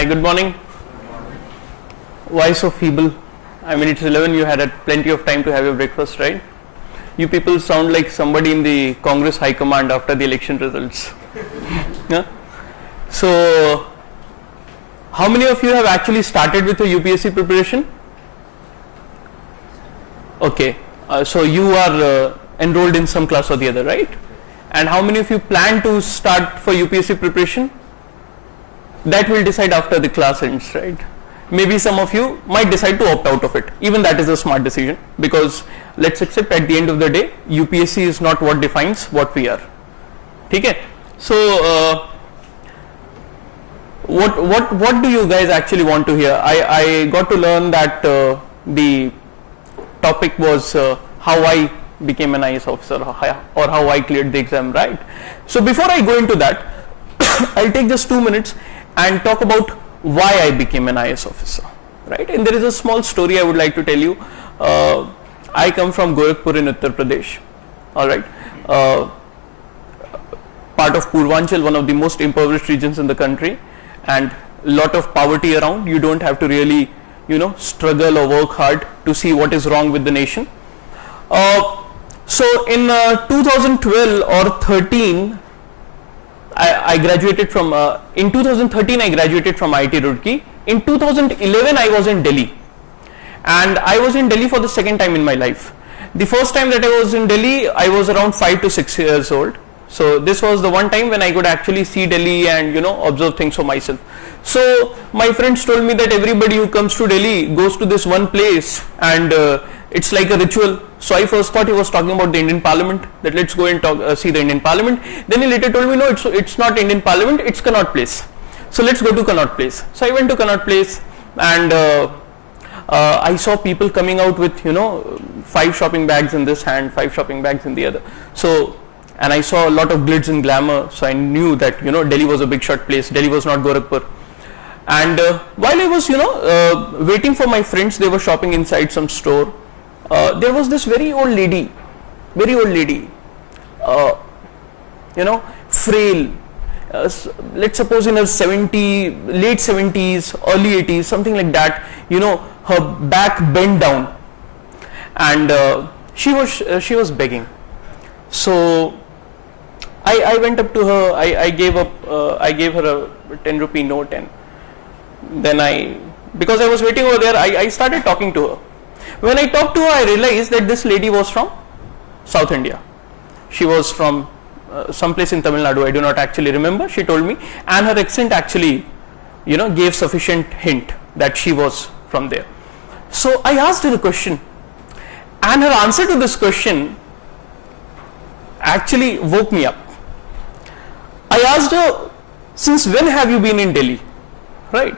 Hi, good morning. Why so feeble? I mean, it's 11, you had plenty of time to have your breakfast, right? You people sound like somebody in the Congress High Command after the election results. Yeah? So, how many of you have actually started with your UPSC preparation? Okay, so you are enrolled in some class or the other, right? And how many of you plan to start for UPSC preparation? That will decide after the class ends, right? Maybe some of you might decide to opt out of it. Even that is a smart decision, because let's accept at the end of the day, UPSC is not what defines what we are. Okay? So, what do you guys actually want to hear? I got to learn that the topic was how I became an IAS officer or how I cleared the exam, right? So before I go into that, I'll take just 2 minutes and talk about why I became an IAS officer, right? And there is a small story I would like to tell you. I come from Gorakhpur in Uttar Pradesh, all right? Part of Purvanchal, one of the most impoverished regions in the country, and lot of poverty around. You don't have to really, struggle or work hard to see what is wrong with the nation. So in 2012 or 13, I graduated from, in 2013 I graduated from IIT Roorkee. In 2011 I was in Delhi, and I was in Delhi for the second time in my life. The first time that I was in Delhi, I was around 5 to 6 years old. So this was the one time when I could actually see Delhi and observe things for myself. So my friends told me that everybody who comes to Delhi goes to this one place and it's like a ritual. So I first thought he was talking about the Indian Parliament, that let's go and see the Indian Parliament. Then he later told me no, it's not Indian Parliament, it's Connaught Place. So let's go to Connaught Place. So I went to Connaught Place, and I saw people coming out with 5 shopping bags in this hand, 5 shopping bags in the other. So, and I saw a lot of glitz and glamour, so I knew that Delhi was a big shot place. Delhi was not Gorakhpur. And while I was waiting for my friends, they were shopping inside some store. There was this very old lady, frail, let's suppose in her late 70s, early 80s, something like that. Her back bent down, and she was begging. So I went up to her. I gave her a 10 rupee note, and then because I was waiting over there, I started talking to her. When I talked to her, I realized that this lady was from South India. She was from someplace in Tamil Nadu. I do not actually remember. She told me, and her accent actually, gave sufficient hint that she was from there. So I asked her a question, and her answer to this question actually woke me up. I asked her, since when have you been in Delhi? Right?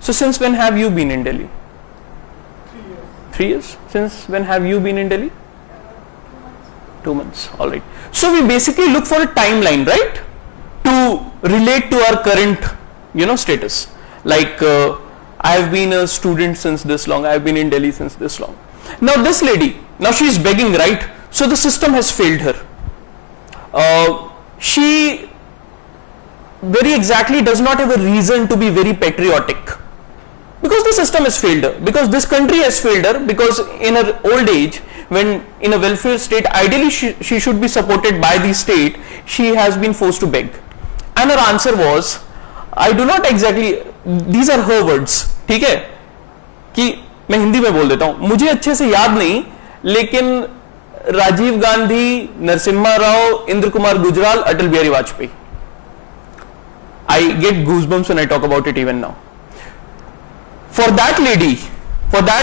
So since when have you been in Delhi? 3 years. Since when have you been in Delhi? 2 months. All right. So we basically look for a timeline, right, to relate to our current, status. Like I have been a student since this long. I have been in Delhi since this long. Now this lady, now she is begging, right? So the system has failed her. She very exactly does not have a reason to be very patriotic, because the system has failed her, because this country has failed her, because in her old age, when in a welfare state, ideally she should be supported by the state, she has been forced to beg. And her answer was, I do not exactly, these are her words, ठीक है, कि मैं हिंदी में बोल देता हूँ, मुझे अच्छे से याद नहीं, लेकिन Rajiv Gandhi, Narasimha Rao, Indra Kumar Gujral, Atal Bihari Vajpayee. I get goosebumps when I talk about it even now. For that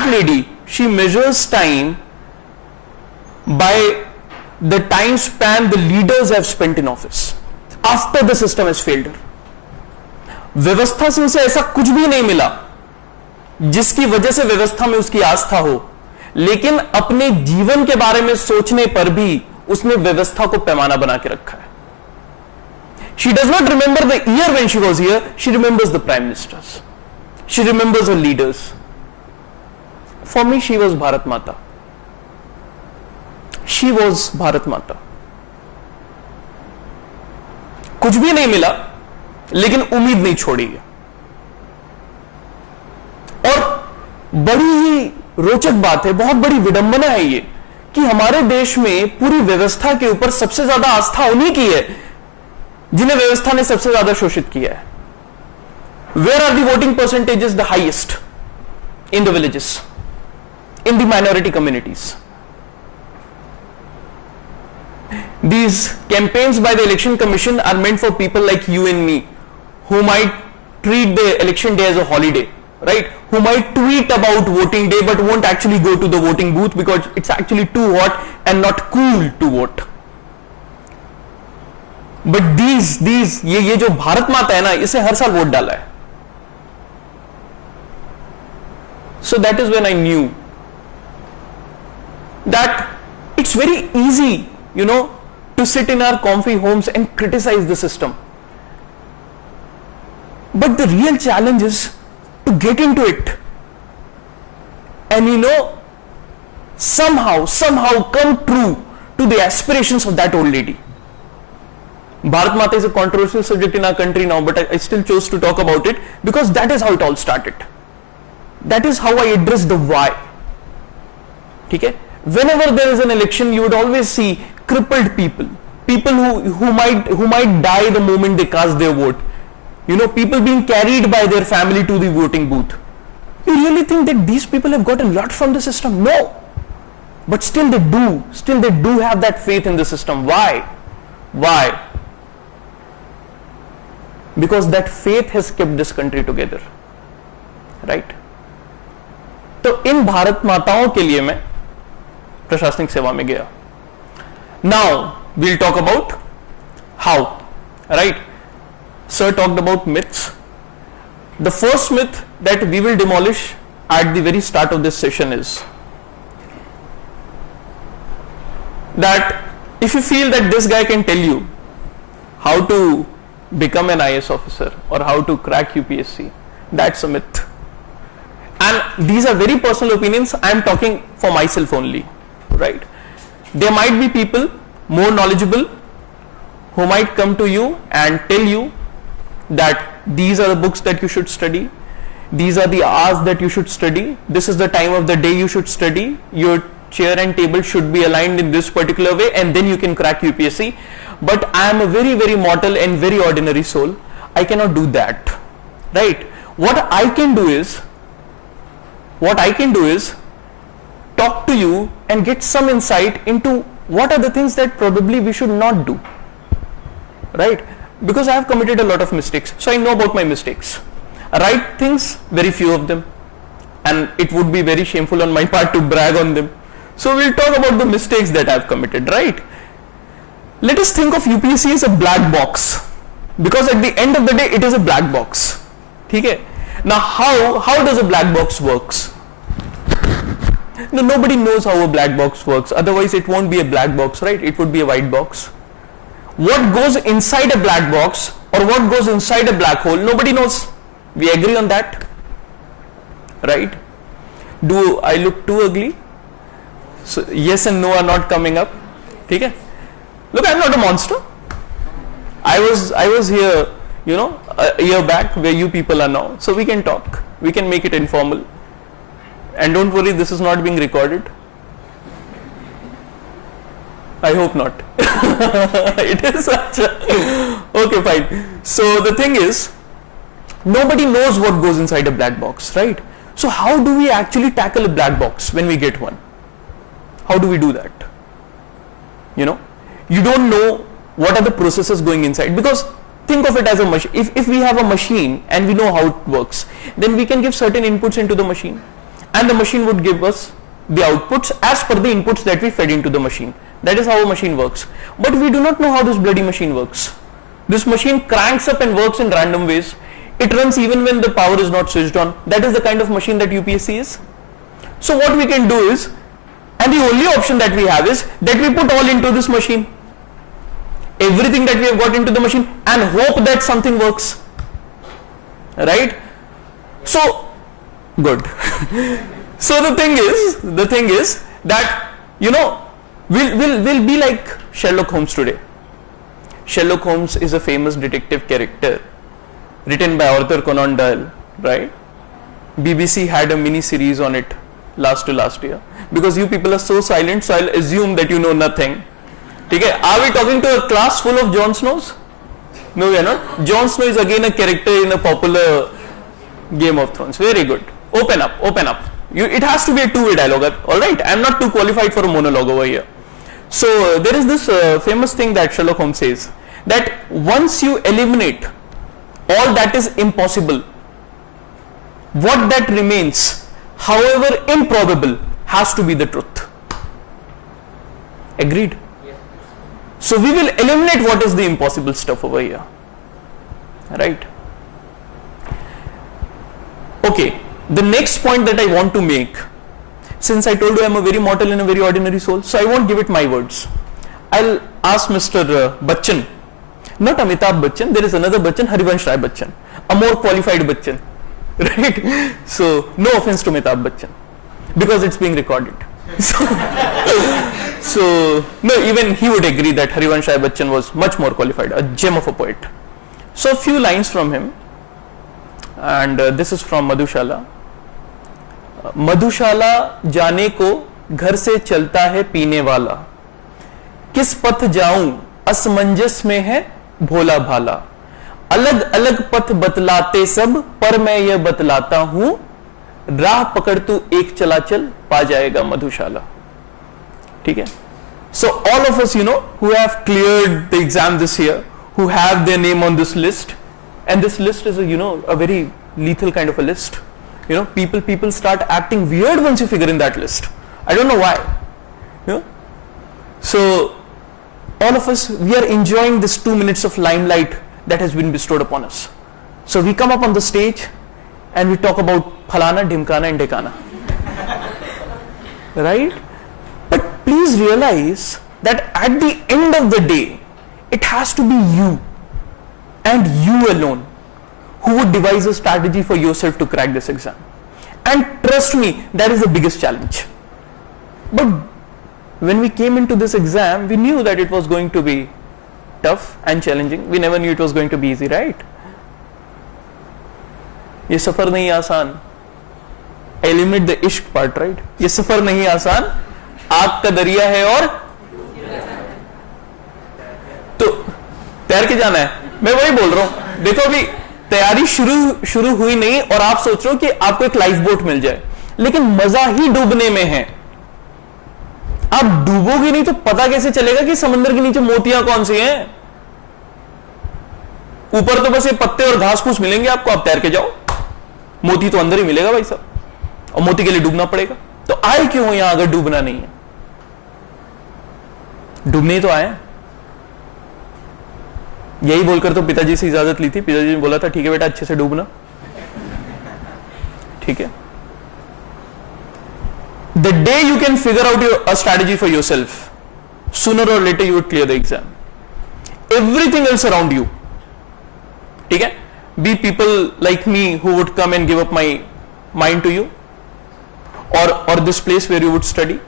lady, she measures time by the time span the leaders have spent in office after the system has failed her. व्यवस्था से उसे ऐसा कुछ भी नहीं मिला जिसकी वजह से व्यवस्था में उसकी आस्था हो, लेकिन अपने जीवन के बारे में सोचने पर भी उसने व्यवस्था को पैमाना बना के रखा है. She does not remember the year when she was here, she remembers the prime ministers. She remembers her leaders. For me, she was Bharat Mata. She was Bharat Mata. कुछ भी नहीं मिला, लेकिन उम्मीद नहीं छोड़ी है. और बड़ी ही रोचक बात है, बहुत बड़ी विडंबना है ये, कि हमारे देश में पूरी व्यवस्था के ऊपर सबसे ज्यादा आस्था उन्हीं की है जिन्हें व्यवस्था ने सबसे ज्यादा शोषित किया है. Where are the voting percentages the highest? In the villages, in the minority communities. These campaigns by the election commission are meant for people like you and me, who might treat the election day as a holiday, right? Who might tweet about voting day but won't actually go to the voting booth because it's actually too hot and not cool to vote. But ये जो भारत माता है ना, इसे हर साल vote डाला है. So that is when I knew that it's very easy, to sit in our comfy homes and criticize the system. But the real challenge is to get into it and somehow come true to the aspirations of that old lady. Bharat Mata is a controversial subject in our country now, but I still chose to talk about it because that is how it all started. That is how I address the why. Okay? Whenever there is an election, you would always see crippled people who might die the moment they cast their vote. People being carried by their family to the voting booth. You really think that these people have got a lot from the system? No. But still they do have that faith in the system. Why? Because that faith has kept this country together. Right? तो इन भारत माताओं के लिए मैं प्रशासनिक सेवा में गया. Now we'll talk about how. Right, sir talked about myths. The first myth that we will demolish at the very start of this session is that if you feel that this guy can tell you how to become an IAS officer or how to crack UPSC, that's a myth. And these are very personal opinions. I am talking for myself only, right? There might be people more knowledgeable who might come to you and tell you that these are the books that you should study, these are the hours that you should study, this is the time of the day you should study, your chair and table should be aligned in this particular way, and then you can crack UPSC. But I am a very, very mortal and very ordinary soul. I cannot do that, right? What I can do is talk to you and get some insight into what are the things that probably we should not do, right? Because I have committed a lot of mistakes, so I know about my mistakes. Right things, very few of them, and it would be very shameful on my part to brag on them. So we'll talk about the mistakes that I have committed, right? Let us think of UPSC as a black box, because at the end of the day it is a black box. Okay? Now how does a black box works? No, nobody knows how a black box works, otherwise it won't be a black box, right? It would be a white box. What goes inside a black box or what goes inside a black hole, nobody knows. We agree on that, right? Do I look too ugly? So yes and no are not coming up. Okay? Look, I'm not a monster. I was here, a year back where you people are now. So we can talk. We can make it informal. And don't worry, this is not being recorded. I hope not. It is such a... Okay, fine. So the thing is, nobody knows what goes inside a black box, right? So how do we actually tackle a black box when we get one? How do we do that? You don't know what are the processes going inside, because think of it as a machine. If we have a machine and we know how it works, then we can give certain inputs into the machine, and the machine would give us the outputs as per the inputs that we fed into the machine. That is how a machine works. But we do not know how this bloody machine works. This machine cranks up and works in random ways. It runs even when the power is not switched on. That is the kind of machine that UPSC is. So what we can do is, and the only option that we have is that we put all into this machine, everything that we have got into the machine, and hope that something works, right? So good. So the thing is that we'll be like Sherlock Holmes today. Sherlock Holmes is a famous detective character written by Arthur Conan Doyle, right? BBC had a mini series on it last year. Because you people are so silent, so I'll assume that you know nothing. Okay? Are we talking to a class full of Jon Snows? No, we are not. Jon Snow is again a character in a popular Game of Thrones. Very good. Open up, open up. It has to be a two-way dialogue. Alright, I am not too qualified for a monologue over here. So there is this famous thing that Sherlock Holmes says, that once you eliminate all that is impossible, what that remains, however improbable, has to be the truth. Agreed? Yes. So we will eliminate what is the impossible stuff over here. Right? Okay, the next point that I want to make, since I told you I am a very mortal and a very ordinary soul, so I won't give it my words. I'll ask Mr. Bachchan, not Amitabh Bachchan, there is another Bachchan, Harivansh Rai Bachchan, a more qualified Bachchan. Right? So, no offense to Amitabh Bachchan, because it's being recorded. So, no, even he would agree that Harivansh Rai Bachchan was much more qualified, a gem of a poet. So, a few lines from him, and this is from Madhushala. मधुशाला जाने को घर से चलता है पीने वाला, किस पथ जाऊं असमंजस में है भोला भाला, अलग अलग पथ बतलाते सब पर मैं यह बतलाता हूं, राह पकड़ तू एक चला चल पा जाएगा मधुशाला. ठीक है? So all of us, who have cleared the exam this year, who have their name on this list, and this list is a very lethal kind of a list. People start acting weird once you figure in that list. I don't know why. So all of us, we are enjoying this 2 minutes of limelight that has been bestowed upon us. So we come up on the stage and we talk about Phalana, Dhimkana and Dhekana. Right? But please realize that at the end of the day, it has to be you and you alone who would devise a strategy for yourself to crack this exam. And trust me, that is the biggest challenge. But when we came into this exam, we knew that it was going to be tough and challenging. We never knew it was going to be easy, right? ये सफर नहीं आसान. Eliminate the ishq part, right? ये सफर नहीं आसान, आग का दरिया है और तो तैर के जाना है. मैं वही बोल रहा हूं. देखो अभी तैयारी शुरू हुई नहीं और आप सोच रहे हो कि आपको एक लाइफ बोट मिल जाए, लेकिन मजा ही डूबने में है. आप डूबोगे नहीं तो पता कैसे चलेगा कि समंदर के नीचे मोतियां कौन सी हैं? ऊपर तो बस ये पत्ते और घास फूस मिलेंगे आपको, आप तैर के जाओ. मोती तो अंदर ही मिलेगा भाई साहब, और मोती के लिए डूबना पड़ेगा. तो आए क्यों हो यहां अगर डूबना नहीं है? डूबने तो आए. यही बोलकर तो पिताजी से इजाजत ली थी. पिताजी ने बोला था ठीक है बेटा अच्छे से डूबना. ठीक है. The day you can figure out a strategy for yourself, sooner or later you would clear the exam. Everything else around you, ठीक है, be people like me who would come and give up my mind to you, or this place where you would study.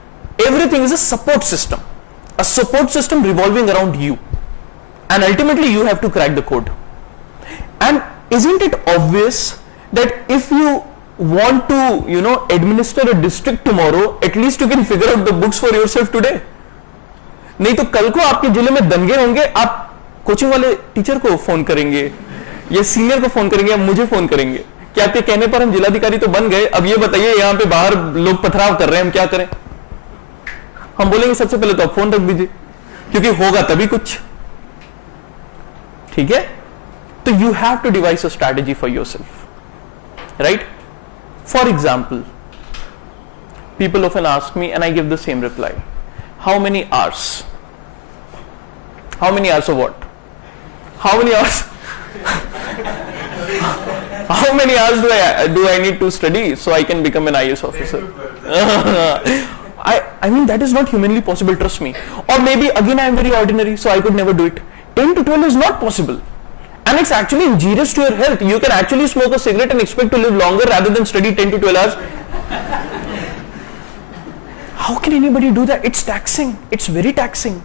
Everything is a support system revolving around you, and ultimately you have to crack the code. And isn't it obvious that if you want to administer a district tomorrow, at least you can figure out the books for yourself today. नहीं तो कल को आपके जिले में दंगे होंगे, आप कोचिंग वाले टीचर को फोन करेंगे या सीनियर को फोन करेंगे या मुझे फोन करेंगे कि आपके कहने पर हम जिलाधिकारी तो बन गए, अब ये बताइए यहाँ पे बाहर लोग पथराव कर रहे हैं, हम क्या करें? हम बोलेंगे सबसे पहले तो आप फोन रख दीजिए, क्योंकि होगा तभी कुछ. ठीक है? तो you have to devise a strategy for yourself, right? For example, people often ask me and I give the same reply. How many hours? How many hours of what? How many hours? How many hours do I need to study so I can become an IAS officer? I mean that is not humanly possible, trust me. Or maybe again I am very ordinary so I could never do it. 10 to 12 is not possible. And it's actually injurious to your health. You can actually smoke a cigarette and expect to live longer rather than study 10 to 12 hours. How can anybody do that? It's taxing. It's very taxing.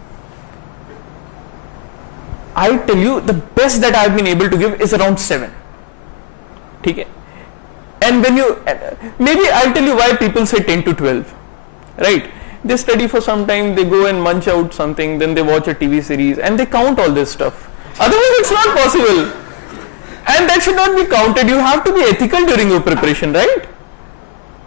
I tell you, the best that I've been able to give is around 7. ठीक है? And when you, maybe I'll tell you why people say 10 to 12, right? They study for some time, they go and munch out something, then they watch a TV series and they count all this stuff. Otherwise it's not possible. And that should not be counted. You have to be ethical during your preparation, right?